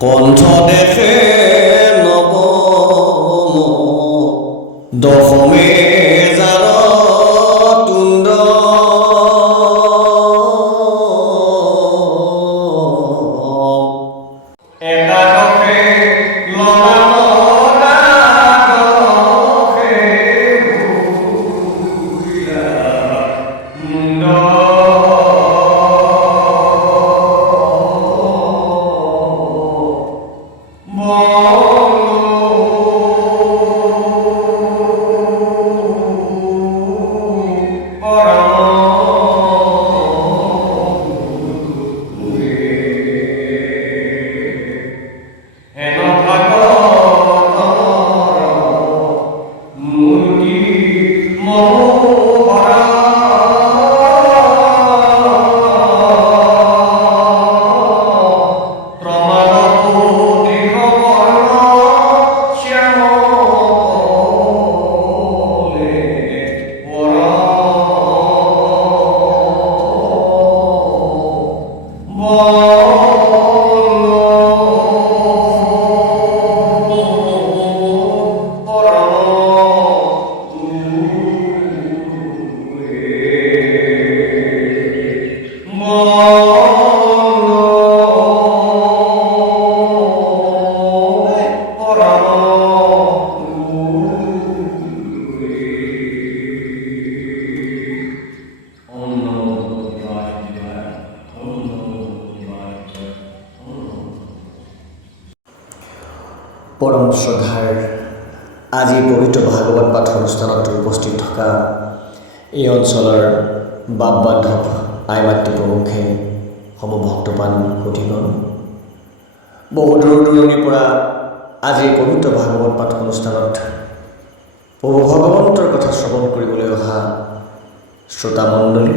কণ্ঠ দেখে নব দশমে যাৰ তুণ্ড একাদশে পৰম শ্ৰদ্ধাৰ আজি পবিত্ৰ ভাগৱত পাঠ অনুষ্ঠানত উপস্থিত থকা এই অঞ্চলৰ বাপ বান্ধৱ আই মাতৃ প্ৰমুখে সমূহ ভক্তপান সুধিগণ বহু দূৰ দূৰণিৰ পৰা আজি পবিত্ৰ ভাগৱত পাঠ অনুষ্ঠানত প্ৰভু ভগৱন্তৰ কথা শ্ৰৱণ কৰিবলৈ অহা শ্ৰোতামণ্ডলী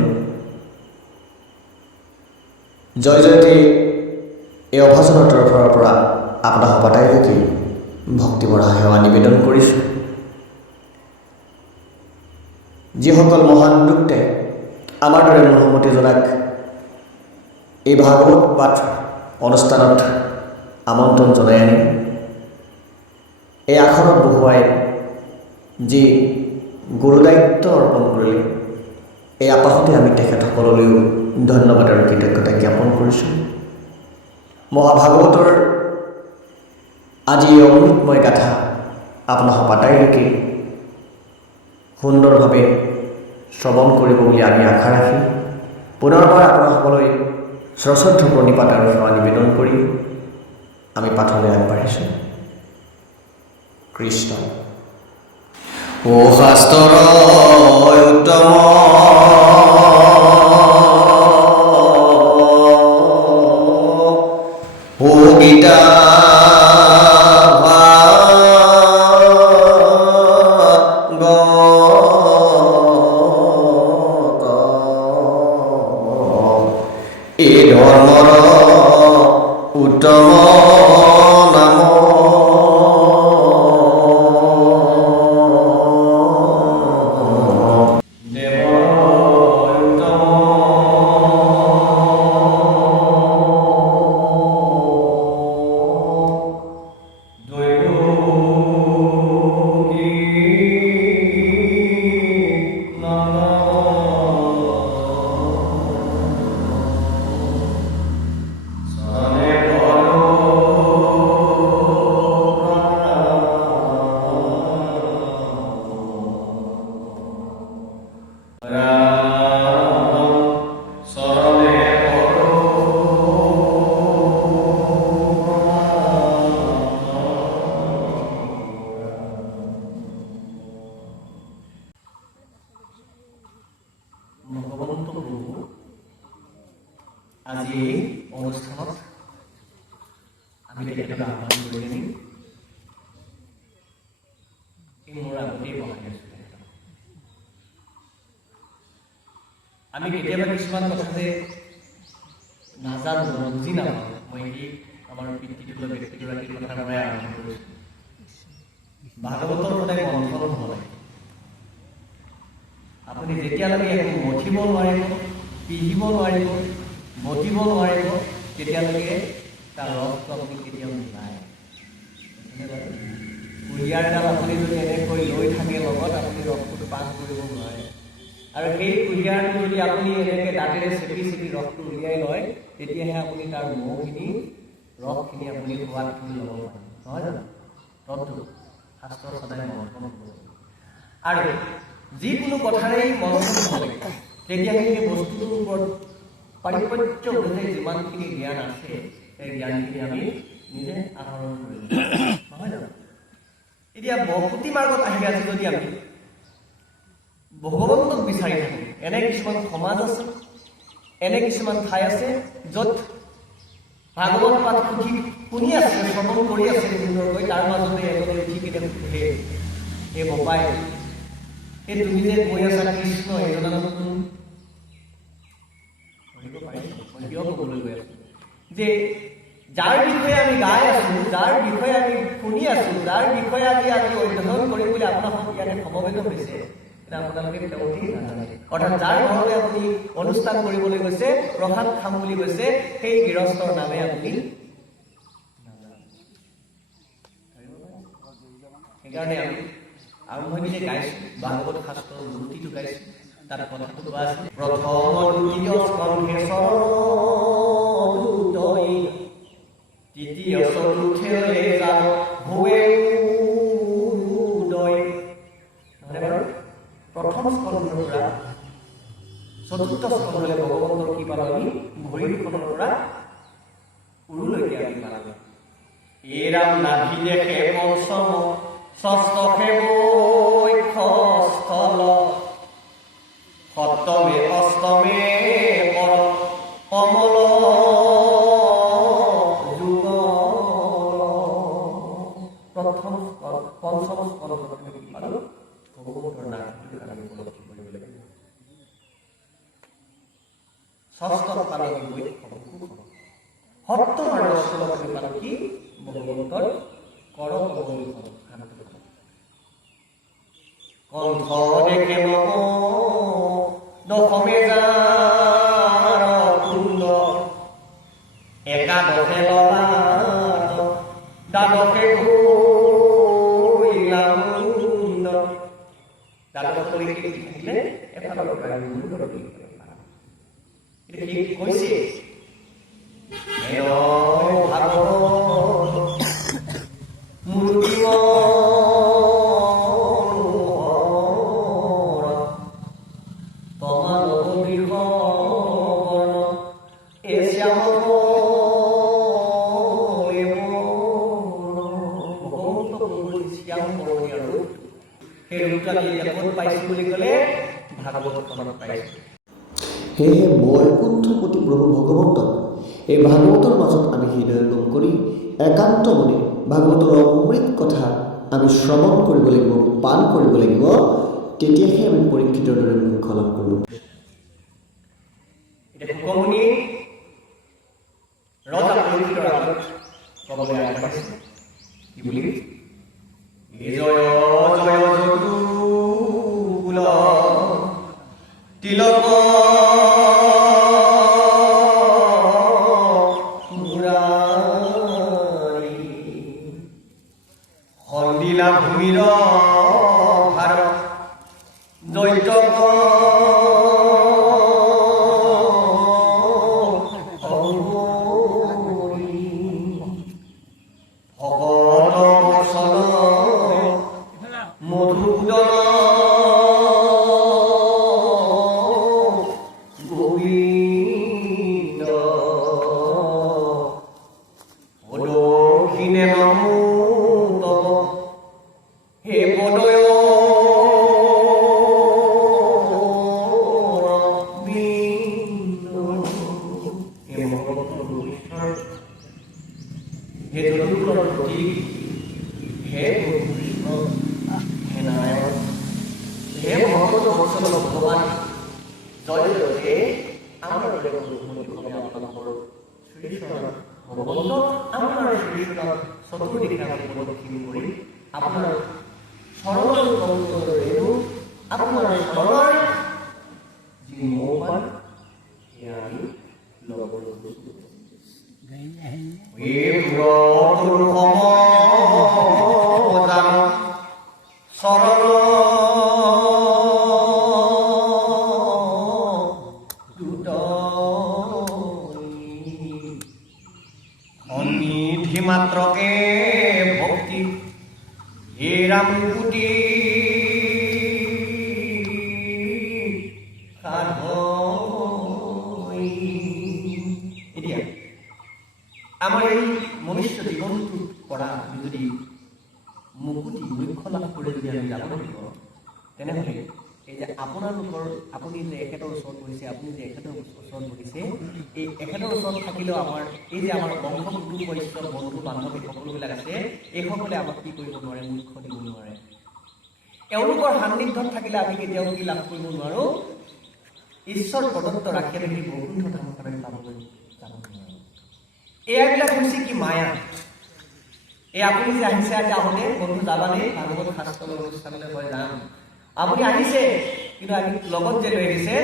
জয় জয়তে এই অভাজনৰ তৰফৰ পৰা আপোনাক সদায়লৈকে ভক্তিভৰা সেৱা নিবেদন কৰিছোঁ। যিসকল মহান লোকে আমাৰ দৰে মনোমতি জনাক এই ভাগৱত পাঠ অনুষ্ঠানত আমন্ত্ৰণ জনাই আনি এই আসনত বহুৱাই যি গুৰুদায়িত্ব অৰ্পণ কৰিলে এই আপাহতে আমি তেখেতসকললৈও ধন্যবাদ আৰু কৃতজ্ঞতা জ্ঞাপন কৰিছোঁ। মহাভাগৱতৰ আজি এই অমৃতময় গাথা আপোনাক পাতাইলৈকে সুন্দৰভাৱে শ্ৰৱণ কৰিব বুলি আমি আশা ৰাখি পুনৰবাৰ আপোনাসকললৈ সশ্ৰদ্ধ প্ৰণিপাত আৰু সেৱা নিবেদন কৰি আমি পাঠলৈ আগবাঢ়িছোঁ। কৃষ্ণ ও শাস্ত্ৰৰ উত্তম ও গীতা এই ধৰ্মৰ উত্তম নাম ভগৱন্ত প্ৰভু আজি এই অনুষ্ঠানত আমি তেখেতক আহ্বান কৰি আনিম। এই মোৰ আগতেই বহাই আছোঁ। আমি কেতিয়াবা কিছুমান কথা যে নাজানো বুজি নাপাওঁ। মই এই আমাৰ পিতৃতুল্য ব্যক্তিগৰাকীৰ কথাৰ পৰাই আৰম্ভ কৰিছোঁ। ভাগৱতৰ সদায় মন্থন হ'ব লাগে। আপুনি যেতিয়ালৈকে একো মঠিব নোৱাৰিব, পিন্ধিব নোৱাৰিব, বটিব নোৱাৰিব, তেতিয়ালৈকে তাৰ ৰসটো আপুনি কেতিয়াও নোলায়। কুঁহিয়াৰডাল আপুনি যদি এনেকৈ লৈ থাকে লগত, আপুনি ৰসটো পান কৰিব নোৱাৰে। আৰু সেই কুঁহিয়াৰটো যদি আপুনি এনেকৈ দাঁতেৰে চেপি চেপি ৰসটো উলিয়াই লয়, তেতিয়াহে আপুনি তাৰ মৌখিনি ৰসখিনি আপুনি সোৱাদখিনি ল'ব পাৰে, নহয় জানো? ৰসটো শাস্ত্ৰৰ সদায় মন্থন হ'ব। আৰু যিকোনো কথাৰেই মন্থন হ'ব লাগে, তেতিয়াহে সেই বস্তুটোৰ ওপৰত পাৰিপৰ্য বোধে যিমানখিনি জ্ঞান আছে, সেই জ্ঞানখিনি আমি নিজে আহৰণ কৰিব, নহয় জানো? এতিয়া ভক্তি মাৰ্গত আহি আছে যদি আমি ভগৱন্তক বিচাৰি থাকোঁ, এনে কিছুমান সমাজ আছে, এনে কিছুমান ঠাই আছে য'ত ভাগৱত পাঠ শুনি আছে, শ্ৰৱণ কৰি আছে সুন্দৰকৈ, তাৰ মাজতে এজনে উঠি কিনে সুধে, এই বপাই এই তুমি যে কৈ আছা কৃষ্ণ এজনৰ নতুন কিয় ক'বলৈ গৈ আছো যে যাৰ বিষয়ে আমি গাই আছো, যাৰ বিষয়ে আমি শুনি আছো, যাৰ বিষয়ে আমি আজি অধ্যয়ন কৰিম বুলি আপোনালোক ইয়াতে সমবেত হৈছে, আপোনালোকে তেওঁকেই নাজানে। অৰ্থাৎ যাৰ ঘৰলৈ আপুনি অনুষ্ঠান কৰিবলৈ গৈছে, প্ৰসাদ খাম বুলি গৈছে, সেই গৃহস্থৰ নামে আপুনি নাজানে। সেইকাৰণে আমি আৰম্ভণিতে গাইছো, ভাগৱত শাস্ত্ৰৰ মূৰ্তিটো গাইছো, তাত কথাটো কোৱা আছে, প্ৰথম দ্বিতীয় স্কন্ধে তৃতীয় চতুৰ্থে চতুৰ্থ স্কন্ধলৈ ভগৱন্তৰ কি পালো আমি ভৰি দুখনৰ পৰা উৰুলৈকে আমি পালো এৰাম নাভি দেখে পঞ্চম ষষ্ঠ খেবস্থল সপ্তমে অষ্টমে পৰ কমল যুগ প্ৰথম পঞ্চম স্কন্ধত আমি কি পালো ভগৱন্তৰ নাভি আমি উপলব্ধি কৰিব লাগিব ষষ্ঠ পালো আমি সপ্তম আৰু অষ্টমত আমি পালো কি ভগৱন্তৰ কৰ কমল কণ্ঠ দেখে দশমে কুণ্ড একাদশে ললাট দ্বাদশে ঘূৰিলামুণ্ড দ্বাদশলৈকে কি থাকিলে এফালৰ পৰা কৈছে সেয়েহে বৈকুণ্ঠপতি প্ৰভু ভগৱন্তক এই ভাগৱতৰ মাজত আমি হৃদয়ংগম কৰি একান্ত মনে ভাগৱতৰ অমৃত কথা আমি শ্ৰৱণ কৰিব লাগিব পান কৰিব লাগিব তেতিয়াহে আমি পৰীক্ষিতৰ দৰে মুখ্য লাভ কৰোঁ তিলক সন্দিলা ভূমিৰ ভাৰত দৈত্য মাত্ৰকে ভক্তি হে ৰাম কুটি এতিয়া আমাৰ এই মনুষ্য জীৱনটোৰ পৰা যদি মুকুতি মুখ্য লাভ কৰি যদি আমি যাব লাগিব তেনেহ'লে এই যে আপোনালোকৰ আপুনি যে এখেতৰ ওচৰত বহিছে আপুনি যে এখেতৰ ওচৰত বহিছে এই এখেতৰ ওচৰত থাকিলেও আমাৰ এই যে আমাৰ বংশ কুটুম পৰিচিত বন্ধু বান্ধৱী সকলোবিলাক আছে এইসকলে আমাক কি কৰিব নোৱাৰে মুখ্য দিব নোৱাৰে এওঁলোকৰ সান্নিধ্যত থাকিলে আমি কেতিয়াও কি লাভ কৰিব নোৱাৰোঁ ঈশ্বৰ প্ৰদত্ত ৰাখিয়ে থাকি বৈকুণ্ঠ ধামত আমি পাবলৈ যাব নোৱাৰোঁ এয়াবিলাক হৈছে কি মায়া এই আপুনি যে আহিছে আজি আহোঁতে বন্ধু যাবানে ভাগৱত শাস্ত্ৰৰ অনুষ্ঠানলৈ মই যাম আপুনি আহিছে কিন্তু আমি লগত যে লৈ আহিছে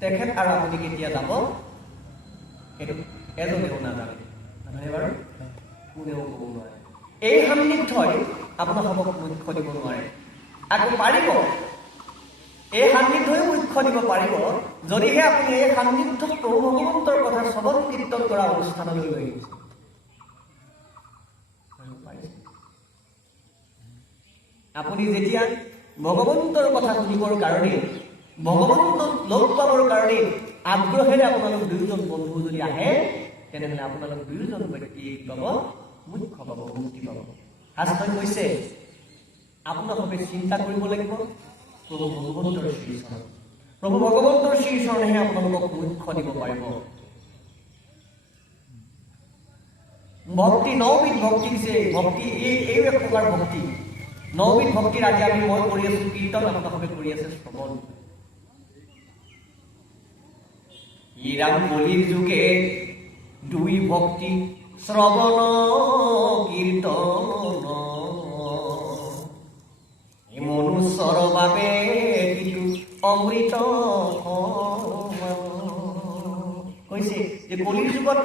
তেখেত আৰু আপুনি কেতিয়া যাব সেইটো এজনেও নাজানে নহয় বাৰু কোনেও ক'ব নোৱাৰে এই সান্নিধ্যই আপোনালোকক মুখ্য দিব নোৱাৰে আকৌ পাৰিব এই সান্নিধ্যই মুখ্য দিব পাৰিব যদিহে আপুনি এই সান্নিধ্যত প্ৰভু ভগৱন্তৰ কথা শ্ৰৱণ কীৰ্তন কৰা অনুষ্ঠানলৈ লৈ আহিছে আপুনি যেতিয়া ভগৱন্তৰ কথা শুনিবৰ কাৰণে ভগৱন্তক লগ পাবৰ কাৰণে আগ্ৰহেৰে আপোনালোক দুয়োজন বন্ধু যদি আহে তেনেহ'লে আপোনালোক দুয়োজন ব্যক্তি পাব মুখ্য পাব, মুক্তি পাব। শাস্ত্ৰই কৈছে আপোনালোকে চিন্তা কৰিব লাগিব প্ৰভু ভগৱন্তৰ শ্ৰীচৰণ। প্ৰভু ভগৱন্তৰ শ্ৰীচৰণেহে আপোনালোকক মুখ্য দিব পাৰিব। ভক্তি 9বিধ ভক্তি দিছে। ভক্তি এই এক প্ৰকাৰ ভক্তি। 9বিধ ভক্তিৰ আজি মই কৰি আছো কীৰ্তন, আপোনালোকে কৰি আছে শ্ৰৱণ। ইৰাম কলিৰ যুগে 2 ভক্তি শ্ৰৱণ কীৰ্তন, মনুষ্যৰ বাবে অমৃত কৈছে যে কলিৰ যুগত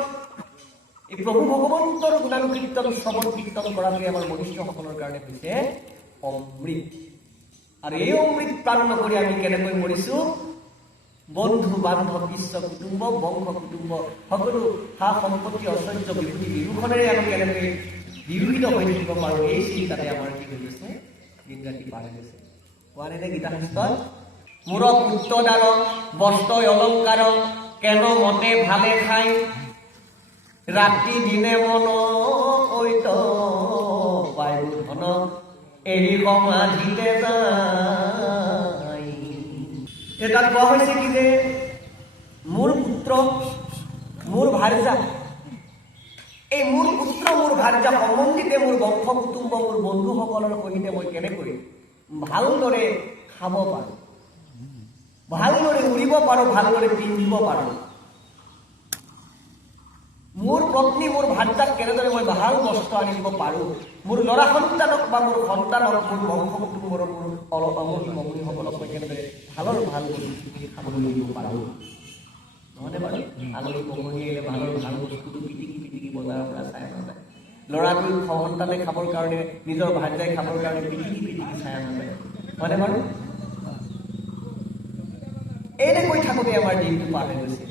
এই প্ৰভু ভগৱন্তৰ গুণানুকীৰ্তন শ্ৰৱণ কীৰ্তন কৰাটোৱে আমাৰ মনুষ্যসকলৰ কাৰণে হৈছে অমৃত। আৰু এই অমৃত প্ৰাণ নকৰি আমি কেনেকৈ মৰিছো? বন্ধু বান্ধৱ বিশ্ব কুটুম্ব বংশ কুটুম্ব সকলো সা সম্পত্তি ঐশ্বৰ্য বিভূতি বিভূষণেৰে আমি কেনেকৈ বিৰোহিত হৈ থাকিব পাৰোঁ, এই চিন্তাতে আমাৰ কি হৈ গৈছে? দিন ৰাতি পাৰ হৈ গৈছে। কোৱা নাই গীতা শাস্ত্ৰত, মূৰ পুত্ৰদাৰ বস্ত্ৰ অলংকাৰ কেন মতে ভালে খাই, ৰাতি দিনে মন কৈত পায় ধন এৰি সমাধিতে যায়। তাত কোৱা হৈছে কি যে মোৰ পুত্ৰ মোৰ ভাৰ্যা, এই মোৰ পুত্ৰ মোৰ ভাৰ্যা সম্বন্ধিতে মোৰ বংশ কুটুম্ব মোৰ বন্ধুসকলৰ সৈতে মই কেনেকৈ ভালদৰে খাব পাৰোঁ, ভালদৰে উৰিব পাৰোঁ, ভালদৰে পিন্ধিব পাৰোঁ, মোৰ পত্নী মোৰ ভাৰ্যাক কেনেদৰে মই ভাল বস্ত্ৰ আনিব পাৰোঁ, মোৰ ল'ৰা সন্তানক বা মোৰ সন্তানক মোৰ বংশ কুটুম্বৰ মোৰ অমনি মমনিসকলক মই কেনেদৰে ভাল বস্তু খাবলৈ দিব পাৰোঁ। নহয়নে বাৰু? আলহী মমনি আহিলে ভাল বস্তুটো পিটিকি বজাৰৰ পৰা চাই নাযায়। ল'ৰাটোৱে সন্তানে খাবৰ কাৰণে নিজৰ ভাৰ্যাই খাবৰ কাৰণে পিটিকি চাই নাযায়। হয়নে বাৰু? এনেকৈ থাকোঁতে আমাৰ দিনটো পাৰ হৈ গৈছে।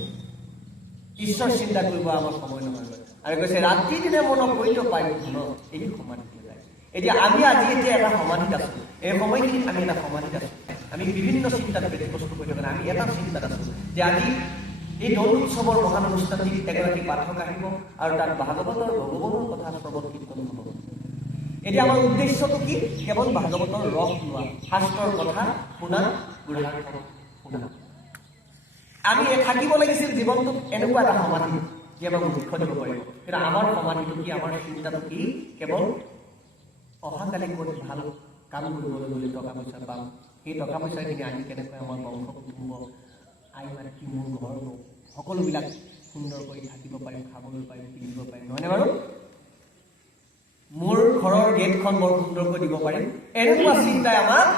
ঈশ্বৰ চিন্তা কৰিব আমাৰ সময় নহয়। আৰু কৈছে ৰাতি দিনে মনক কৈত পাই ধন এই সমাধিত যায়। এতিয়া আমি আজি এটা সমাধিত আছো, এই সময়খিনিত আমি এটা সমাধিত আছো। আমি বিভিন্ন চিন্তাত ব্যতিব্যস্ত কৰি থকা নাই, আমি এটা চিন্তাত আছো যে আজি এই দৌল উৎসৱৰ মহান অনুষ্ঠানটিত এগৰাকী পাঠক আহিব আৰু তাত ভাগৱতৰ ভগৱানৰ কথা শ্ৰৱণ কীৰ্তন হ'ব। এতিয়া আমাৰ উদ্দেশ্যটো কি? কেৱল ভাগৱতৰ ৰস লোৱা, শাস্ত্ৰৰ কথা শুনা, গুৰুহাৰত শুনা। আমি থাকিব লাগিছিল জীৱনটোত এনেকুৱা এটা সমাধি যি আমাক মুখ্য দিব পাৰিব। কিন্তু আমাৰ সমাধিটো কি, আমাৰ চিন্তাটো কি? কেৱল অহাকালি ক'ত ভাল কাম কৰিবলৈ গ'লে টকা পইচা পাম, সেই টকা পইচাখিনি আমি কেনেকৈ আমাৰ বংশ কুটুম্ব আই মাতৃ মোৰ ঘৰ সকলোবিলাক সুন্দৰকৈ থাকিব পাৰিম, খাবলৈ পাৰিম, পিন্ধিব পাৰিম। নহয়নে বাৰু? মোৰ ঘৰৰ গেটখন বৰ সুন্দৰকৈ দিব পাৰিম, এনেকুৱা চিন্তাই আমাক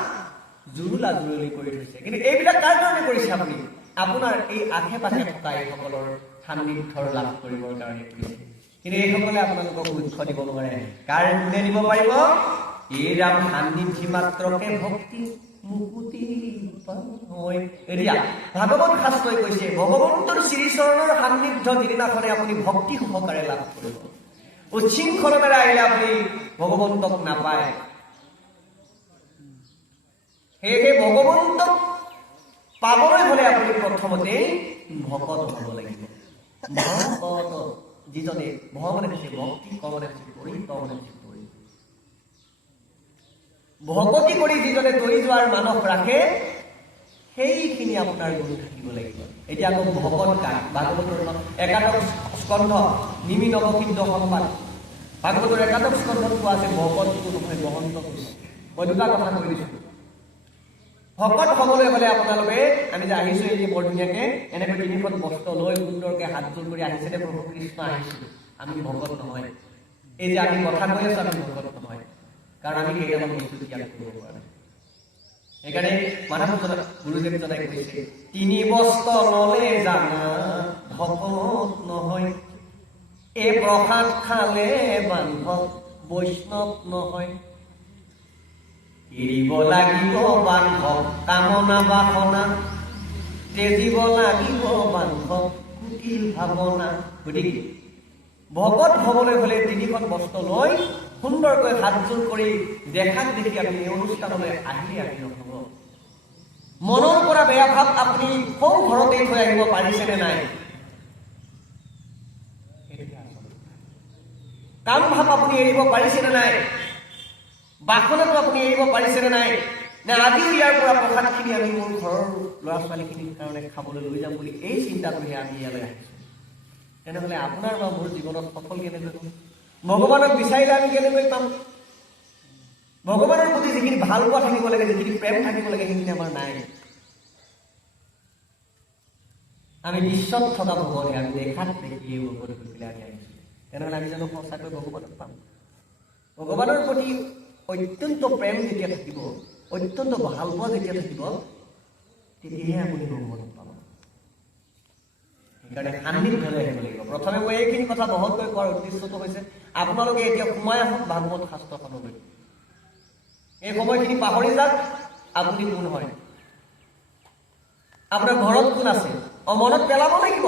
জুৰুলা জুৰুলি কৰি থৈছে। কিন্তু এইবিলাক কাৰ কাৰণে কৰিছে? আপুনি আপোনাৰ এই আশে পাশে থকা এইসকলৰ সান্নিধ্যৰ লাভ কৰিবৰ কাৰণে কৰিছে। কিন্তু এইসকলে আপোনালোকক মুখ্য দিব নোৱাৰে। কাৰ কোনে দিব পাৰিব? এই ৰাম সান্নিধি মাত্ৰকে ভক্তি মুকুতি হয়। এতিয়া ভাগৱত শাস্ত্ৰই কৈছে ভগৱন্তৰ শ্ৰীচৰণৰ সান্নিধ্য যিদিনাখনে আপুনি ভক্তি সহকাৰে লাভ কৰিব, উচ্ছৃংখলতাৰে আহিলে আপুনি ভগৱন্তক নাপায়। সেয়েহে ভগৱন্তক পাবলৈ হলে আপুনি প্ৰথমতে ভকত হ'ব লাগিব। ভকত যিজনে ভ মানে হৈছে ভক্তি, ক মানে হৈছে কৰি, ত মানে হৈছে কৰি। ভকতি কৰি যিজনে তৰি যোৱাৰ মানস ৰাখে সেইখিনি আপোনাৰ গুণ থাকিব লাগিব। এতিয়া আকৌ ভকত কাৰ? ভাগৱতৰ একাদশ স্কন্ধ নিমি নৱসিদ্ধ সংবাদ, ভাগৱতৰ একাদশ স্কন্ধত কোৱা আছে ভকতটো নহয় মহন্ত। মই দুটা কথা কৈ দিছো। ভকত হ'বলৈ হ'লে আপোনালোকে, আমি যে আহিছো এই বৰ ধুনীয়াকে এনেকৈ 3খন বস্ত্ৰ লৈ সুন্দৰকে হাত জোৰ কৰি আহিছে দে প্ৰভু কৃষ্ণ আহিছো, আমি ভকত নহয়। এই যে আমি কথা কৈ আছো আমি ভকত নহয়, কাৰণ আমি কেইটামান বস্তু ত্যাগ কৰিব পৰা নাই। সেইকাৰণে মানৱ গুৰুদেৱজনাই কৈছে 3 বস্ত্ৰ ললে জানা ভকত নহয়, এই প্ৰসাদ খালে বান্ধৱ বৈষ্ণৱ নহয়। এৰিব লাগিব বান্ধৱ কামনা বাসনা, তেজিব লাগিব বান্ধৱ কুটিল ভাৱনা। গতিকে ভকত হ'বলৈ হ'লে 3খন বস্ত্ৰ লৈ সুন্দৰকৈ হাতযোৰ কৰি দেখাক দেখি আমি এই অনুষ্ঠানলৈ আহিলে আমি নহ'ব। মনৰ পৰা বেয়া ভাৱ আপুনি সৌ ঘৰতেই থৈ আহিব পাৰিছেনে নাই? কাম ভাৱ আপুনি এৰিব পাৰিছেনে নাই? বাসনাটো আপুনি এৰিব পাৰিছেনে নাই? নে আজিও ইয়াৰ পৰা প্ৰসাদখিনি আমি মোৰ ঘৰৰ ল'ৰা ছোৱালীখিনিৰ কাৰণে খাবলৈ লৈ যাম বুলি এই চিন্তা কৰিহে আমি ইয়ালৈ আহিছোঁ। তেনেহ'লে আপোনাৰ বা মোৰ জীৱনত সফল কেনেকৈ হ'ব? ভগৱানক বিচাৰিলে আমি কেনেকৈ পাম? ভগৱানৰ প্ৰতি যিখিনি ভাল পোৱা থাকিব লাগে, যিখিনি প্ৰেম থাকিব লাগে, সেইখিনি আমাৰ নাই। আমি বিশ্বত থকা ভগৱানে আমি দেখাত দেখি এই ভগৱান কৰি পেলাই আমি আহিছোঁ। তেনেহ'লে আমি জানো সঁচাকৈ ভগৱানক পাম? ভগৱানৰ প্ৰতি অত্যন্ত প্ৰেম যেতিয়া থাকিব, অত্যন্ত ভাল পোৱা যেতিয়া থাকিব, তেতিয়াহে আপুনি ভগৱানক পাব। সেইকাৰণে সান্নিধ্যলৈ আহিব লাগিব। প্ৰথমে মই এইখিনি কথা বহলকৈ কোৱাৰ উদ্দেশ্যটো হৈছে আপোনালোকে এতিয়া সোমাই আহক ভাগৱত শাস্ত্ৰখনলৈ। এই সময়খিনি পাহৰি যাওক আপুনি কোন হয়, আপোনাৰ ঘৰত কোন আছে। মনত পেলাব লাগিব,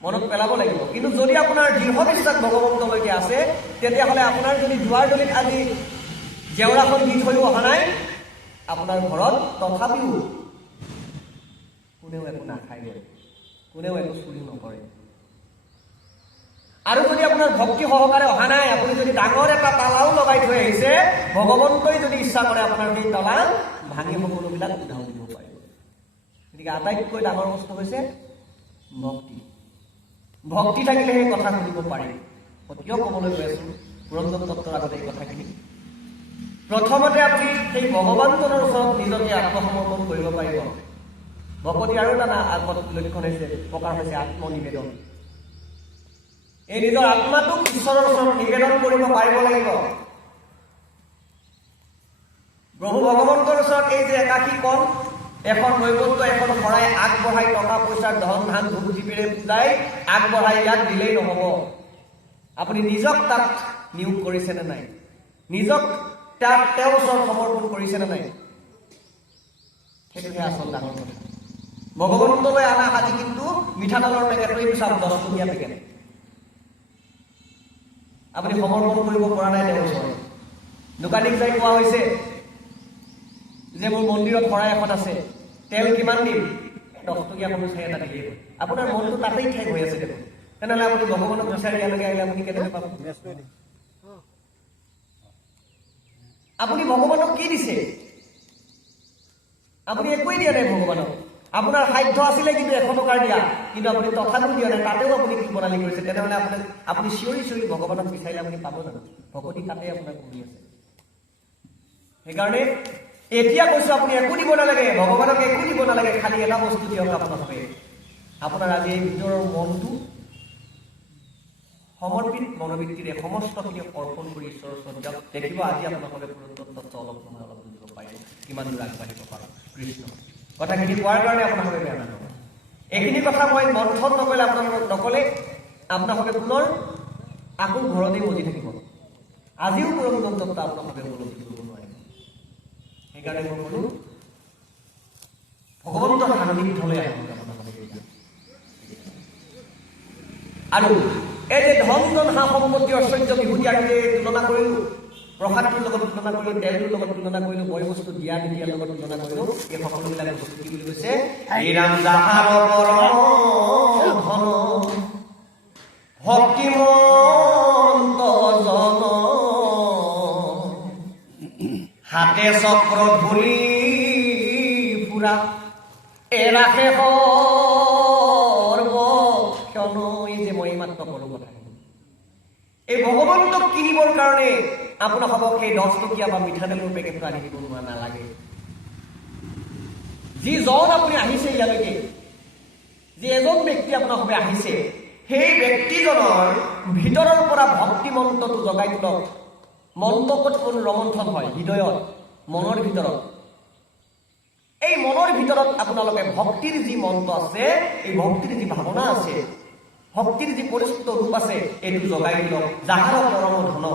মনত পেলাব লাগিব। কিন্তু যদি আপোনাৰ দৃঢ় বিশ্বাস ভগৱন্তলৈকে আছে, তেতিয়াহ'লে আপোনাৰ যদি দুৱাৰ দলিত আজি জেওৰাখন দি থৈও অহা নাই, আপোনাৰ ঘৰত তথাপিও কোনেও একো নাখায়গৈ, কোনেও একো চুৰি নকৰে। আৰু যদি আপোনাৰ ভক্তি সহকাৰে অহা নাই, আপুনি যদি ডাঙৰ এটা তালাও লগাই থৈ আহিছে, ভগৱন্তই যদি ইচ্ছা কৰে আপোনাৰ সেই তালা ভাঙি সকলোবিলাক উধাও দিব পাৰিব। গতিকে আটাইতকৈ ডাঙৰ বস্তু হৈছে ভক্তি। ভক্তি থাকিলে সেই কথা শুনিব পাৰি। কিয় ক'বলৈ গৈ আছো পুৰন্দৰ তত্ত্বৰ আগতে এই কথাখিনি। প্ৰথমতে আপুনি সেই ভগৱানজনৰ ওচৰত নিজকে আত্মসমৰ্পণ কৰিব পাৰিব। ভকতি আৰু এটা লক্ষণ হৈছে প্ৰকাৰ হৈছে আত্মনিবেদন। এই নিজৰ আত্মাটোক ঈশ্বৰৰ ওচৰত নিবেদন কৰিব পাৰিব লাগিব। প্ৰভু ভগৱন্তৰ ওচৰত এই যে একাশী কণ, এখন নৈবত্য, এখন শৰাই আগবঢ়াই টকা পইচাৰ ধন ধান ধূপ দীপেৰে পূজাই আগবঢ়াই ইয়াক দিলেই নহ'ব। আপুনি নিজক তাত নিয়োগ কৰিছেনে নাই? নিজক তাত তেওঁৰ ওচৰত সমৰ্পণ কৰিছেনে নাই? সেইটোহে আচল ডাঙৰ কথা। ভগৱন্তলৈ অনা সাজি কিন্তু মিঠাতেলৰ পেকেটটোৱে চাওক 10 টকীয়া পেকেট। আপুনি সমৰ্পণ কৰিব পৰা নাই তেওঁৰ ওচৰত। দোকানীক যাই কোৱা হৈছে যে মোৰ মন্দিৰত শৰাই এখন আছে, তেল কিমান দিম? 10 টকীয়া কোনো চাই এটা দিলেই হ'ল। আপোনাৰ মনটো তাতেই ঠেক হৈ আছে দেখোন। তেনেহ'লে আপুনি ভগৱানক বিচাৰি ইয়ালৈকে আহিলে আপুনি কেনেকৈ পাব? আপুনি ভগৱানক কি দিছে? আপুনি একোৱেই দিয়া নাই ভগৱানক। আপোনাৰ সাধ্য আছিলে কিন্তু 100 টকাৰ দিয়া, কিন্তু আপুনি তথাপিও দিয়া নাই, তাতেও আপুনি কি বনালি কৰিছে। তেনেহ'লে আপুনি চিঞৰি চিঞৰি ভগৱানক বিচাৰিলে আপুনি পাব জানো? ভকতি তাতে আপোনাৰ কমি আছে। সেইকাৰণে এতিয়া কৈছো আপুনি একো দিব নালাগে, ভগৱানক একো দিব নালাগে, খালি এটা বস্তু দিয়ক আপোনালোকে। আপোনাৰ আজি এই ভিতৰৰ মনটো সমৰ্পিত মনোবৃত্তিৰে সমস্তখিনি অৰ্পণ কৰি ঈশ্বৰৰ ওচৰত যাওক। দেখিব আজি আপোনালোকে পুৰন্দৰ অলপ নহয় অলপ বুজিব পাৰিব, কিমান দূৰ আগবাঢ়িব পাৰোঁ। কৃষ্ণ কথাখিনি কোৱাৰ কাৰণে আপোনালোকে বেয়া নাপাব। এইখিনি কথা মই মন্থন নকৰিলে আপোনালোকক নক'লে আপোনালোকে পুনৰ আকৌ ঘৰতেই বজি থাকিব। আজিও পুৰন্দৰ তত্ত্ব আপোনালোকে উপলব্ধি কৰিব নোৱাৰিব। সেইকাৰণে মই ক'লো ভগৱন্তৰ সান্নিধ্যলৈ আহক আপোনালোকে। আৰু এই যে ধন জন সা সম্পত্তি ঐশ্বৰ্য বিভূতি আৰু যে তুলনা কৰিলোঁ, প্ৰসাদটোৰ লগত তুলনা কৰিলোঁ, তেলটোৰ লগত তুলনা কৰিলোঁ, বয় বস্তু দিয়া নিদিয়াৰ লগত তুলনা কৰিলোঁ, এই সকলোবিলাক বস্তু কি বুলি কৈছে? এই ৰাম যাহাৰ ধন ভক্তিমন্ত জন হাতে চক্ৰ ধৰি ফুৰা এৰাশে সৰ্বক্ষণ। এই যে মই মাত্ৰ কৰো কথা, এই ভগৱন্তক কিনিবৰ কাৰণে আপোনাক হ'ব সেই 10 টকীয়া বা মিঠাতেলৰ পেকেটটো আনি দিব নালাগে। যিজন আপুনি আহিছে ইয়ালৈকে, যি এজন ব্যক্তি আপোনাৰ সবে আহিছে, সেই ব্যক্তিজনৰ ভিতৰৰ পৰা ভক্তি মন্ত্ৰটো জগাই তোলক। মন্ত্ৰ ক'ত ৰমন্থন হয়? হৃদয়ত, মনৰ ভিতৰত। এই মনৰ ভিতৰত আপোনালোকে ভক্তিৰ যি মন্ত্ৰ আছে, এই ভক্তিৰ যি ভাৱনা আছে, ভক্তিৰ যি পৰিস্ফুট ৰূপ আছে, এইটো জগাই দিলক। যাহাৰ পৰম ধন,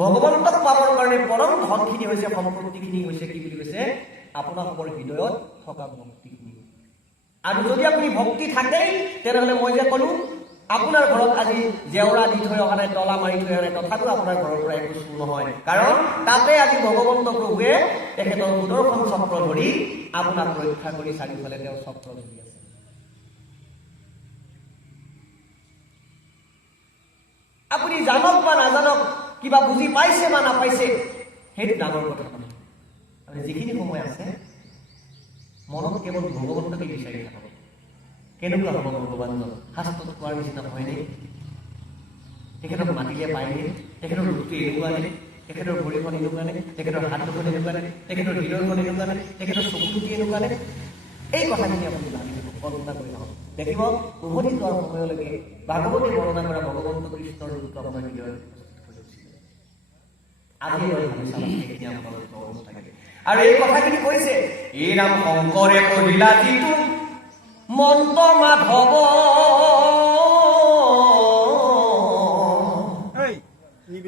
ভগৱন্তক পাবৰ কাৰণে পৰম ধনখিনি হৈছে, সম্পত্তিখিনি হৈছে কি বুলি কৈছে? আপোনালোকৰ হৃদয়ত থকা ভক্তিখিনি। আৰু যদি আপুনি ভক্তি থাকেই, তেনেহ'লে মই যে ক'লো আপোনাৰ ঘৰত আজি জেওৰা দি থৈ অহা নাই, তলা মাৰি থৈ অহা নাই, তথাপিও আপোনাৰ ঘৰৰ পৰা একো চুৰ নহয়, কাৰণ তাতে আজি ভগৱন্ত প্ৰভুৱে তেখেতৰ সুদৰ্শন চক্ৰ ধৰি আপোনাক ৰক্ষা কৰি চাৰিওফালে তেওঁ চক্ৰ ধৰি আছে। আপুনি জানক বা নাজানক, কিবা বুজি পাইছে বা নাপাইছে, সেইটো ডাঙৰ কথা নহয়। আৰু যিখিনি সময় আছে মনত কেৱল ভগৱন্তকে বিচাৰি থাকক। কেনেকুৱা হ'ব ভগৱানজন? শাস্ত্ৰত কোৱাৰ নিচিনা হয়নে? তেখেতক মাতিলে পায়নে? তেখেতৰ ৰূপটো এনেকুৱা নে? তেখেতৰ ভৰিখন এনেকুৱা নে? তেখেতৰ হাত দুখন এনেকুৱা নে? তেখেতৰ হৃদয়খন এনেকুৱা নে? তেখেতৰ চকুটি এনেকুৱা নে? এই কথাখিনি আপুনি ভাবি কল্পনা কৰি থাকক। দেখিব উভতি যোৱাৰ সময়লৈকে ভাগৱতে বৰ্ণনা কৰা ভগৱন্ত কৃষ্ণৰ ৰূপটো আপোনাৰ হৃদয়ত আজি লৈ ভাবি চাব, সেইখিনি আপোনালোকৰ অৱস্থা থাকে। আৰু এই কথাখিনি কৈছে, এই ৰাম শংকৰে কহিলা যিটো মন্ত মাধৱ,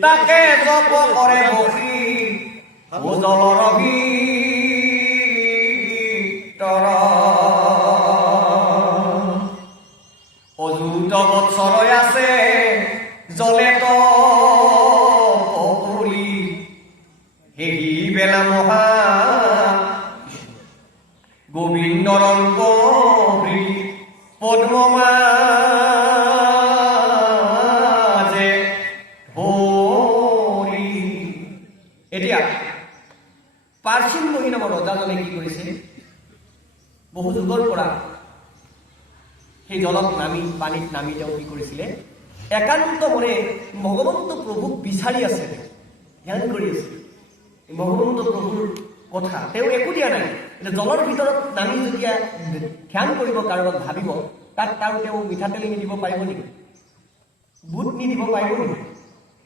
তাকে জপ কৰে বসি ভোজলৰ ভিতৰ, অযুত বৎসৰ আছে জলে তৰি, সেই বেলা মহা গোবিন্দৰ অংক পদ্মমাজে ভৰি। এতিয়া পাৰ্চিন মহী নামৰ ৰজাজনে কি কৰিছে? বহু যুগৰ পৰা সেই জলত নামি, পানীত নামি তেওঁ কি কৰিছিলে? একান্ত মনে ভগৱন্ত প্ৰভুক বিচাৰি আছে, ধ্যান কৰি আছে ভগৱন্ত প্ৰভুৰ কথা। তেওঁ একো দিয়া নাই। জলৰ ভিতৰত নামি যেতিয়া ধ্যান কৰিব, কাৰোবাক ভাবিব, তাত আৰু তেওঁ মিঠাতেল নিদিব পাৰিব নেকি? বুট নিদিব পাৰিব নেকি?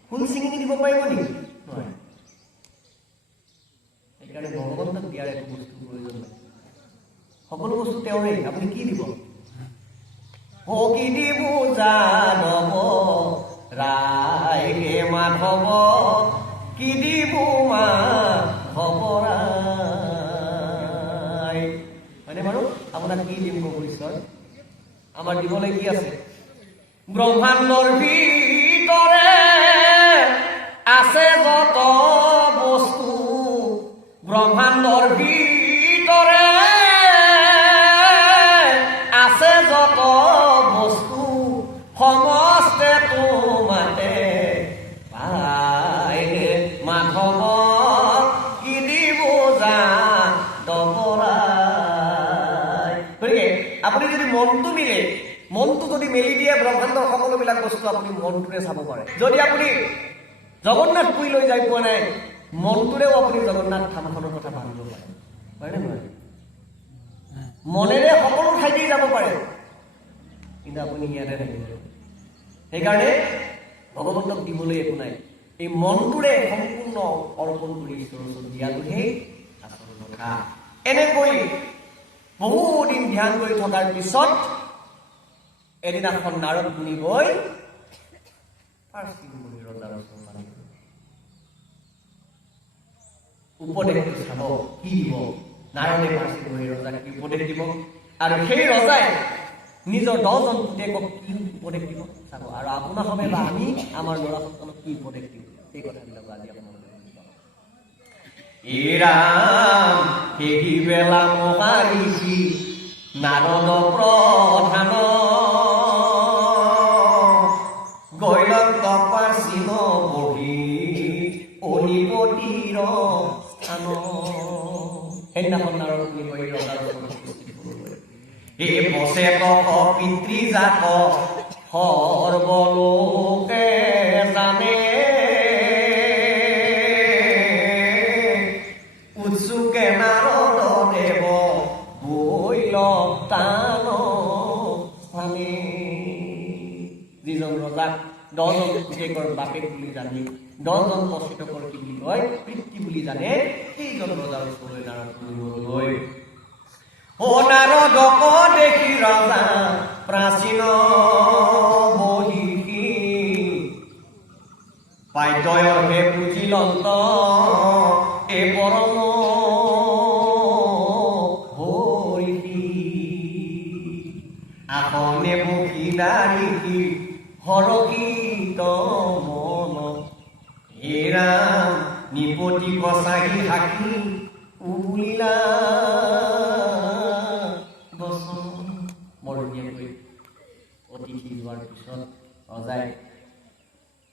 ফুল চিঙি নিদিব পাৰিব নেকি? নোৱাৰে। সেইকাৰণে ভগৱন্তক দিয়াৰ একো বস্তু প্ৰয়োজন নাই। সকলো বস্তু তেওঁৰে। আপুনি কি দিব? কি দিব জানব ৰাইকে মাধৱ, কি দিব মাধৱ ৰাই। হয়নে বাৰু? আপোনাক কি দিম প্ৰভু ঈশ্বৰ? আমাৰ দিবলৈ কি আছে? ব্ৰহ্মাণ্ডৰ ভিতৰে আছে যত বস্তু, ব্ৰহ্মাণ্ডৰ ভিতৰে আছে যত বস্তু, সমস্তে তোমাতে পাই মাধৱ, কি দিব জানবৰাই। গতিকে আপুনি যদি মনটো মিলে, মনটো যদি মেলি দিয়ে, ব্ৰহ্মাণ্ডৰ সকলোবিলাক বস্তু আপুনি মনটোৰে চাব পাৰে। যদি আপুনি জগন্নাথ পুৰী লৈ যাই পোৱা নাই, মনটোৰেও আপুনি জগন্নাথ থানখনৰ কথা ভাবিব পাৰে। হয়নে নহয়? মনেৰে সকলো ঠাইতেই যাব পাৰে, কিন্তু আপুনি ইয়াতে থাকিব। সেইকাৰণে ভগৱন্তক দিবলৈ একো নাই। এই মনটোৰে সম্পূৰ্ণ অৰ্পণ কৰি ঈশ্বৰৰ ওচৰত দিয়াটোহে আচল কথা। এনেকৈ বহুদিন ধ্যান কৰি থকাৰ পিছত এদিনাখন নাৰদ মুনি গৈ পাৰ্চিন মুনি ৰজাৰ ওচৰত উপদেশটো চাব, কি দিব। নাৰদে পাৰ্চিন মুনি ৰজাক কি উপদেশ দিব, আৰু সেই ৰজাই নিজৰ 10জন পুতেকক কি উপদেশ দিব চাব। আৰু আপোনাৰ হবে বা আমি আমাৰ ল'ৰা ছোৱালীক কি উপদেশ দিওঁ, এই কথাবিলাক আজি আপোনালোকে ৰাম সেই বেলা মহাৰিষি নাৰদ প্ৰধান, গৈলক পাৰ্চিন বহি অনিপতিৰ স্থান। সেইদিনাখন নাৰদ মুনি গৈ ৰজাৰ এই বছেতক পিতৃজাত সৰ্বলোকে জানে, উৎসুকে নাৰদ দেৱ বৈল তান স্থানে। যিজন ৰজাক 10জন পুতেকৰ বাপেক বুলি জানি, 10জন পচিতকৰ কি বুলি কয়, পিতৃ বুলি জানে, সেইজন ৰজাৰ ওচৰলৈ নাৰদ মুনি গৈ, ও নাৰদক দেখি ৰজা প্ৰাচীন বহি, পাদ্যয়ৰ হে পুজিলন্ত এ পৰম হৰি, আসনে বহি নাৰিষি হৰকিত মন হেৰাম নিপতি কচাহি হাকি উবুলিলা বচন। বৰ ধুনীয়াকৈ অতিথি যোৱাৰ পিছত ৰজাই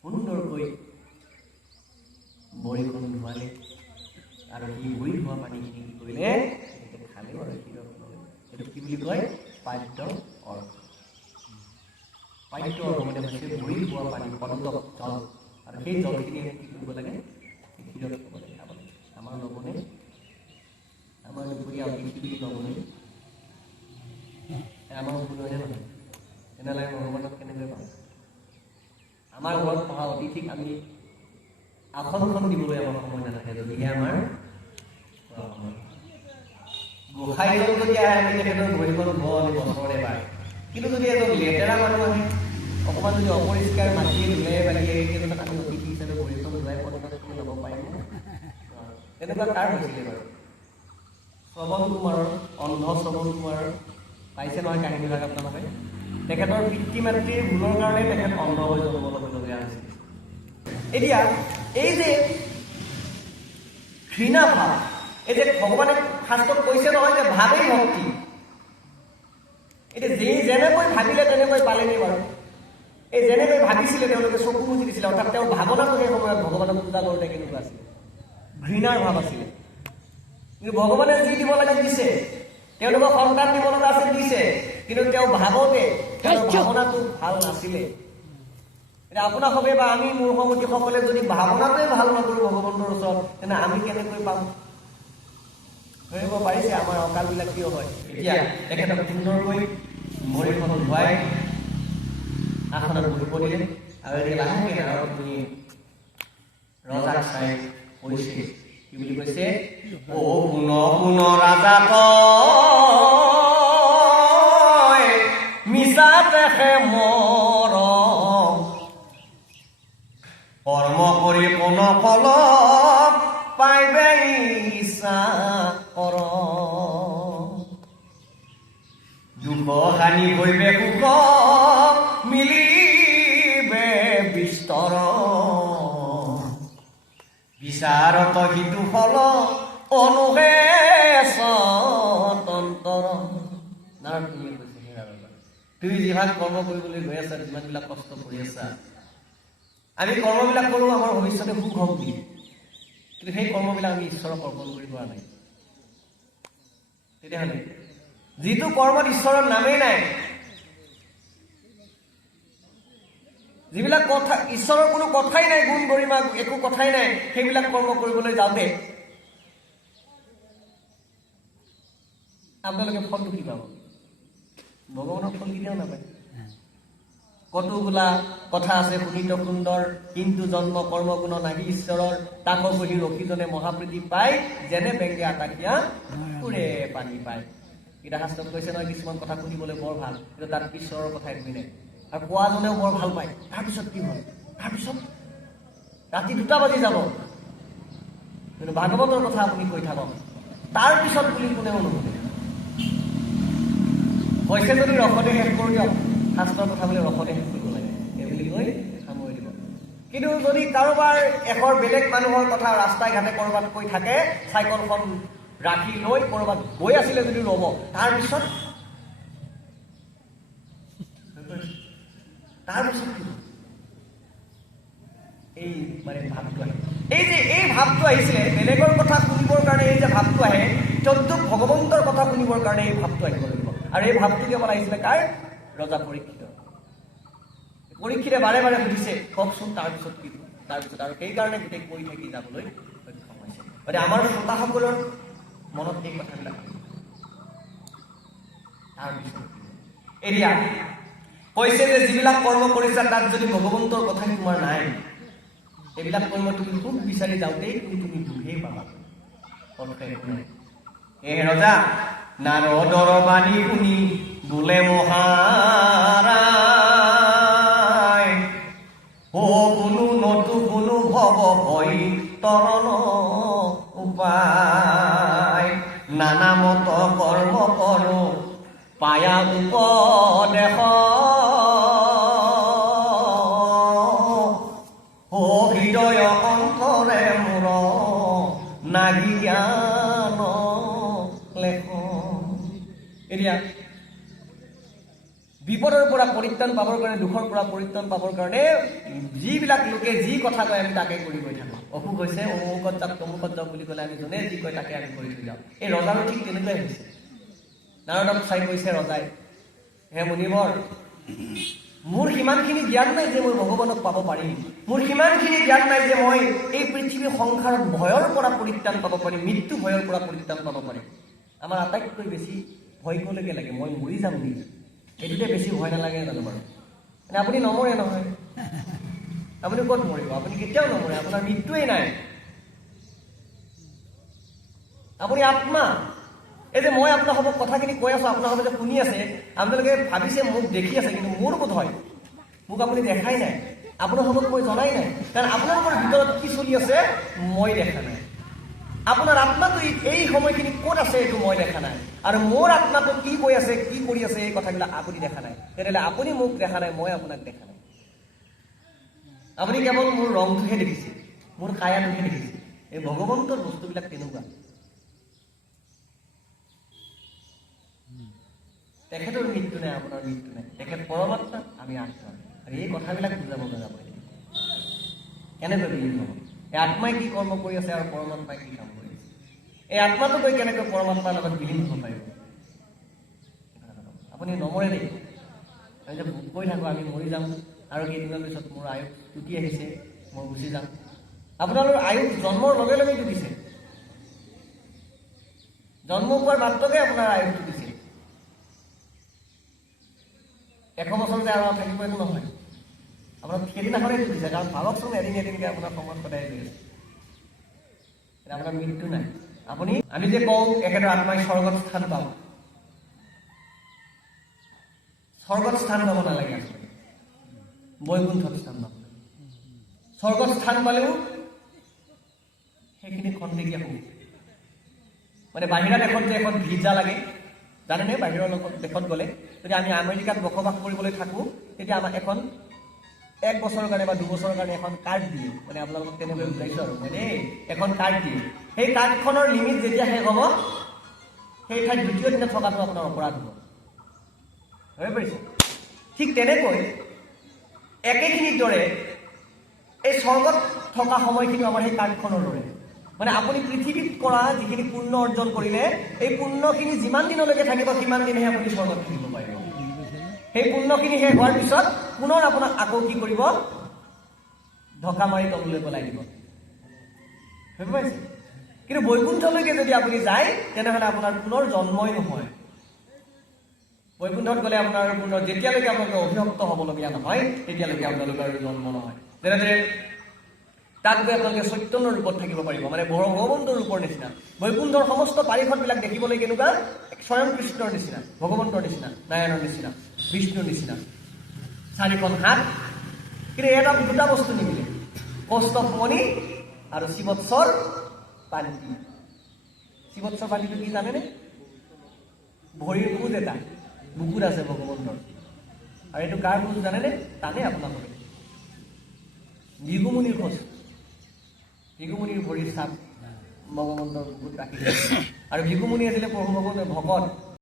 সুন্দৰকৈ বৰিখন ধোৱালে আৰু সি বৰি ধোৱা পানীখিনি কি কৰিলে খালে আৰু সেইটো কি বুলি কয় পাদ্য অৰ্ঘ। পাদ্য অৰ্ঘ মানে হৈছে বৰি ধোৱা পানী পদক জল, আৰু সেই জলখিনি কি কৰিব লাগে ক্ষীৰত খাব লাগে, খাব লাগে। আমাৰ নবনে আমাৰ দুপৰীয়া অতিথি বুলি নবনে আমাৰ শুনোৱে নহয় তেনেহ'লে ভগৱানক কেনেকৈ পাম? আমাৰ ঘৰত পঢ়া অতিথিক আমি আসনখন দিবলৈ আমাৰ সময় নাথাকে যদিহে আমাৰ গোসাঁইজন যদি আহে আমি তেখেতৰ ভৰিখন ধুৱাওঁ আমি বছৰত এবাৰ। কিন্তু যদি এজন লেতেৰা মানুহ আহে অকণমান যদি অপৰিষ্কাৰ মাটিয়ে ধুলাই বালিয়ে তেতিয়াহ'লে আমি অতিথি হিচাপে ভৰিখন ধুৱাই পদত ল'ব পাৰিম? তেনেকুৱা কাৰ হৈছিলে বাৰু? শ্ৰৱণ কুমাৰৰ, অন্ধ শ্ৰৱণ কুমাৰৰ পাইছে নহয় কাহিনীবিলাক আপোনালোকে? তেখেতৰ পিতৃ মাতৃৰ ভুলৰ কাৰণে তেখেত অন্ধ হৈ জন্ম ল'বলগীয়া হৈছিল। এতিয়া এই যে ঘৃণা ভাৱ, এই যে ভগৱানে শাস্ত্ৰত কৈছে নহয় যে ভাৱেই ভক্তি, এতিয়া যেনেকৈ ভাবিলে তেনেকৈ পালেনি বাৰু? এই যেনেকৈ ভাবিছিলে তেওঁলোকে চকু মুজি দিছিলে, অৰ্থাৎ তেওঁৰ ভাৱনাটো সেই সময়ত ভগৱানক পূজা কৰোঁতে কেনেকুৱা আছিলে? ঘৃণাৰ ভাৱ আছিলে। কিন্তু ভগৱানে যি দিব লাগে দিছে, তেওঁলোকক সন্তান দিব লগা আছিল দিছে, কিন্তু তেওঁ ভাৱতে তেওঁৰ ভাৱনাটো ভাল নাছিলে। এতিয়া আপোনালোকে বা আমি মূৰ্খমতীসকলে যদি ভাৱনাটোৱে ভাল নকৰোঁ ভগৱন্তৰ ওচৰত, তেনে আমি কেনেকৈ পাম? ধৰিব পাৰিছে আমাৰ অকালবিলাক কিয় হয়? এতিয়া তেখেতক সুন্দৰকৈ ভৰিখন ধুৱাই আসনত বহিব দিলে আৰু লাহেকৈ নাৰদমুনি ৰজাক চাই কৈছে, কি বুলি কৈছে? অ শুন শুন ৰাজা তই মিছাতেহে মৰ কৰ্ম কৰি কোন ফল পাইবে ইচ্ছা কৰ, দুখ হানি হৈবে সুখ মিলিবে বিস্তৰ, বিচাৰত সিটো ফল অনুহে স্বতন্ত্ৰ। নাৰদমুনিয়ে কৈছে, হে ৰাজা, তুমি যিমান কৰ্ম কৰিবলৈ গৈ আছা, যিমানবিলাক কষ্ট কৰি আছা, আমি কৰ্মবিলাক কৰোঁ আমাৰ ভৱিষ্যতে সুখ হওক বুলি, কিন্তু সেই কৰ্মবিলাক আমি ঈশ্বৰক অৰ্পণ কৰি পৰা নাই। তেতিয়াহ'লে যিটো কৰ্মত ঈশ্বৰৰ নামেই নাই, যিবিলাক কথা ঈশ্বৰৰ কোনো কথাই নাই, গুণ গৰিমা একো কথাই নাই, সেইবিলাক কৰ্ম কৰিবলৈ যাওঁতে আপোনালোকে ফলটো কি পাব? ভগৱানৰ ফল কেতিয়াও নাপায়। কতোবোলা কথা আছে শুনিত সুন্দৰ, কিন্তু জন্ম কৰ্ম গুণ নাহি ঈশ্বৰৰ, তাক বহি ৰখিজনে মহাপ্ৰীতি পায়, যেনে বেংগে আকাশীয়া তোৰে পানী পায়। গীতা শাস্ত্ৰত কৈছে নহয় কিছুমান কথা শুনিবলৈ বৰ ভাল, কিন্তু তাত ঈশ্বৰৰ কথা একোৱেই নাই, আৰু কোৱাজনেও বৰ ভাল পায়। তাৰপিছত কি হ'ল? তাৰপিছত ৰাতি 2টা বাজি যাব, কিন্তু ভাগৱতৰ কথা আপুনি কৈ থাকক, তাৰপিছত বুলি কোনেও নুশুনে। হৈছে যদি ৰসতে শেষ কৰোঁ দিয়ক, শাস্ত্ৰৰ কথা বোলে ৰসতে শেষ কৰিব লাগে, এই বুলি কৈ সামৰি দিব। কিন্তু যদি কাৰোবাৰ এশৰ বেলেগ মানুহৰ কথা ৰাস্তাই ঘাটে ক'ৰবাত কৈ থাকে, চাইকেলখন ৰাখি লৈ ক'ৰবাত গৈ আছিলে যদি ৰ'ব, তাৰপিছত এই মানে ভাৱটো আহে, এই ভাৱটো আহিছিলে বেলেগৰ কথা শুনিবৰ কাৰণে, এই যে ভাৱটো আহে চতুক ভগৱন্তৰ কথা শুনিবৰ কাৰণে এই ভাৱটো আহিব লাগিব। আৰু এই ভাৱটো কেৱল আহিছিলে কাৰ? ৰজা পৰীক্ষিত। পৰীক্ষিতে বাৰে বাৰে সুধিছে, কওকচোন তাৰপিছত কি? তাৰপিছত আৰু সেইকাৰণে গোটেই কৈ থাকি যাবলৈ সক্ষম হৈছে। গতিকে আমাৰ শ্ৰোতাসকলৰ মনত এই কথাবিলাক তাৰপিছত এতিয়া কৈছে যে যিবিলাক কৰ্ম কৰিছা তাত যদি ভগৱন্তৰ কথা তোমাৰ নাই, এইবিলাক কৰ্ম তুমি সুখ বিচাৰি যাওঁতেই তুমি দুখেই পাবা, অৰ্থ একো নাই। ৰজা নাৰদৰ বাণী শুনি বোলে মহাৰায়, অ কোনো নতু কোনো ভৱ ভয় তৰণ উপায়, নানা মত কৰ্ম কৰো পায়া উপদেশ, নাহি জ্ঞান লেখ। এতিয়া বিপদৰ পৰা পৰিত্ৰাণ পাবৰ কাৰণে, দুখৰ পৰা পৰিত্ৰাণ পাবৰ কাৰণে যিবিলাক লোকে যি কথা কয় আমি তাকে কৰি গৈ থাকোঁ। অসুখ হৈছে অমুকত যাওক তমুকত যাওক বুলি ক'লে আমি যোনে যি কয় তাকে আমি কৰি থৈ যাওঁ। এই ৰজাৰো ঠিক তেনেকুৱাই হৈছে। নাৰদক চাই কৈছে ৰজাই, হে মুনিবৰ, মোৰ সিমানখিনি জ্ঞান নাই যে মই ভগৱানক পাব পাৰিম। মোৰ সিমানখিনি জ্ঞান নাই যে মই এই পৃথিৱী সংসাৰত ভয়ৰ পৰা পৰিত্ৰাণ পাব পাৰিম, মৃত্যু ভয়ৰ পৰা পৰিত্ৰাণ পাব পাৰিম। আমাৰ আটাইতকৈ বেছি ভয় ক'লৈকে লাগে, মই মৰি যাম নেকি, এইটোতে বেছি ভয় নালাগে জানো বাৰু? মানে আপুনি নমৰে নহয়, আপুনি ক'ত মৰিব? আপুনি কেতিয়াও নমৰে, আপোনাৰ মৃত্যুৱেই নাই। আপুনি আত্মা। এই যে মই আপোনালোকক কথাখিনি কৈ আছো, আপোনালোকে যে শুনি আছে, আপোনালোকে ভাবিছে মোক দেখি আছে, কিন্তু মোৰ বোধ হয় মোক আপুনি দেখাই নাই, আপোনালোকক মই জনাই নাই। কাৰণ আপোনালোকৰ ভিতৰত কি চলি আছে মই দেখা নাই। আপোনাৰ আত্মাটো এই সময়খিনি ক'ত আছে এইটো মই দেখা নাই, আৰু মোৰ আত্মাটো কি কৈ আছে, কি কৰি আছে, এই কথাবিলাক আপুনি দেখা নাই। তেনেহ'লে আপুনি মোক দেখা নাই, মই আপোনাক দেখা নাই। আপুনি কেৱল মোৰ ৰংটোহে দেখিছে, মোৰ কায়াটোহে দেখিছে। এই ভগৱন্তৰ বস্তুবিলাক তেনেকুৱা। তেখেতৰ মৃত্যু নাই, আপোনাৰ মৃত্যু নাই। তেখেত পৰমাত্মা, আমি আত্মা। আৰু এই কথাবিলাক বুজাব নাযাব। কেনেকৈ বিলীন হ'ব? এই আত্মাই কি কৰ্ম কৰি আছে আৰু পৰমাত্মাই কি কাম কৰি আছে? এই আত্মাটো গৈ কেনেকৈ পৰমাত্মাৰ লগত বিলীন হ'ব পাৰিব? আপুনি নমৰে নেকি? আমি যে কৈ থাকোঁ আমি মৰি যাম, আৰু কেইদিনমান পিছত মোৰ আয়ুস টুটি আহিছে, মই গুচি যাম। আপোনালোকৰ আয়ুস জন্মৰ লগে লগে টুটিছে। জন্ম পোৱাৰ মাত্ৰকে আপোনাৰ আয়ুস টুটিছে। 100 বছৰ যে আৰু থাকিব এইটো নহয়, আপোনাৰ সেইদিনাখনেই টুটিছে। কাৰণ ভাবকচোন, এদিনকৈ আপোনাৰ সময়ত সদায় গৈ আছে, আপোনাৰ মৃত্যু নাই। আমি যে কওঁ একেদৰে আত্মাই স্বৰ্গত স্থান পাব, স্বৰ্গত স্থান পাব নালাগে, আচলতে বৈকুণ্ঠত স্থান পাব। স্বৰ্গত স্থান পালেও সেইখিনি খন্তেকীয়া হ'ব। মানে বাহিৰা দেশত যে এখন ভিজা লাগে, জানেনে? বাহিৰৰ দেশত গ'লে যদি আমি আমেৰিকাত বসবাস কৰিবলৈ থাকোঁ, তেতিয়া আমাক এখন 1 বছৰৰ কাৰণে বা 2 বছৰৰ কাৰণে এখন কাৰ্ড দিয়ে। মানে আপোনালোকক তেনেকৈ বুজাইছোঁ আৰু মই দেই, এখন কাৰ্ড দিয়ে। সেই কাৰ্ডখনৰ লিমিট যেতিয়া শেষ হ'ব, সেই ঠাইত দ্বিতীয় দিনা থকাটো আপোনাৰ অপৰাধ হ'ব। ধৰিব পাৰিছে? ঠিক তেনেকৈ একেখিনিৰ দৰে এই স্বৰ্গত থকা সময়খিনি আমাৰ সেই কাৰ্ডখনৰ দৰে। মানে আপুনি পৃথিৱীত কৰা যিখিনি পুণ্য অৰ্জন কৰিলে, এই পুণ্যখিনি যিমান দিনলৈকে থাকিব সিমান দিনহে আপুনি স্বৰ্গত থাকিব পাৰিব। সেই পুণ্যখিনি শেষ হোৱাৰ পিছত পুনৰ আপোনাক আকৌ কি কৰিব? ঢকা মাৰি তললৈ পেলাই দিব। বুজি পাইছে? কিন্তু বৈকুণ্ঠলৈকে যদি আপুনি যায়, তেনেহ'লে আপোনাৰ পুনৰ জন্মই নহয়। বৈকুণ্ঠত গ'লে আপোনাৰ পুনৰ যেতিয়ালৈকে আপোনালোকে অভিভক্ত হ'বলগীয়া নহয়, তেতিয়ালৈকে আপোনালোকৰ আৰু জন্ম নহয়। যেনেদৰে তাত গৈ আপোনালোকে চৈতন্যৰ ৰূপত থাকিব পাৰিব, মানে ভগৱন্তৰ ৰূপৰ নিচিনা। বৈকুণ্ঠৰ সমস্ত পাৰিষদবিলাক দেখিবলৈ কেনেকুৱা? স্বয়ং কৃষ্ণৰ নিচিনা, ভগৱন্তৰ নিচিনা, নাৰায়ণৰ নিচিনা, বিষ্ণুৰ নিচিনা। 4খন হাত, কিন্তু এটা দুটা বস্তু নিমিলে, কৌস্তভমণি আৰু শিৱৎসৰ পাণ্টি। শিৱৎসৰ পাণ্টিটো কি জানেনে? ভৰিৰ খোজ এটা, বুকুত আছে ভগৱন্তৰ। আৰু এইটো কাৰ খোজ জানেনে? টানে আপোনালোকে ভৃগুমুনিৰ খোজ। ভৃগুমুনিৰ ভৰিৰ চাপ ভগৱন্তৰ বুকুত ৰাখি দিছে। আৰু ভৃগুমুনি আছিলে প্ৰভু ভগৱানৰ ভকত।